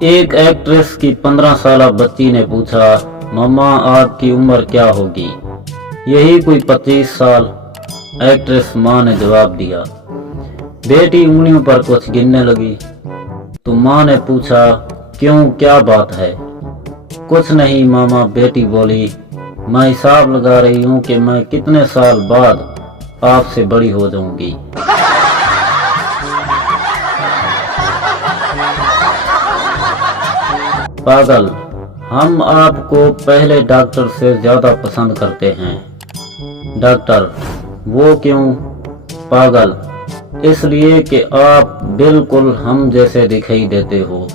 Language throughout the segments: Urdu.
ایک ایکٹریس کی 15 سالہ بچی نے پوچھا، مما آپ کی عمر کیا ہوگی؟ یہی کوئی 25 سال۔ ایکٹریس ماں نے جواب دیا۔ بیٹی انگلیوں پر کچھ گننے لگی تو ماں نے پوچھا، کیوں کیا بات ہے؟ کچھ نہیں ماما، بیٹی بولی، میں حساب لگا رہی ہوں کہ میں کتنے سال بعد آپ سے بڑی ہو جاؤں گی۔ پاگل، ہم آپ کو پہلے ڈاکٹر سے زیادہ پسند کرتے ہیں۔ ڈاکٹر، وہ کیوں؟ پاگل، اس لیے کہ آپ بالکل ہم جیسے دکھائی دیتے ہو۔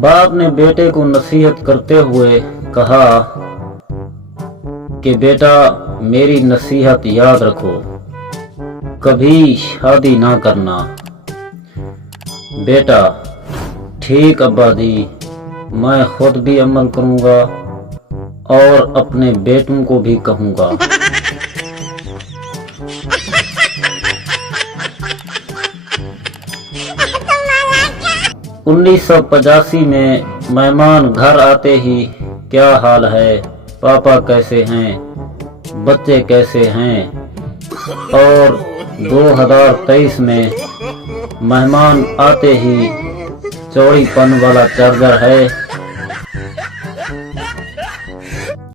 باپ نے بیٹے کو نصیحت کرتے ہوئے کہا کہ بیٹا میری نصیحت یاد رکھو، کبھی شادی نہ کرنا۔ بیٹا، ٹھیک ابا جی، میں خود بھی عمل کروں گا اور اپنے بیٹوں کو بھی کہوں گا۔ 1985 میں مہمان گھر آتے ہی، کیا حال ہے؟ پاپا کیسے ہیں؟ بچے کیسے ہیں؟ اور 2023 میں مہمان آتے ہی چوڑی پن والا چارجر ہے۔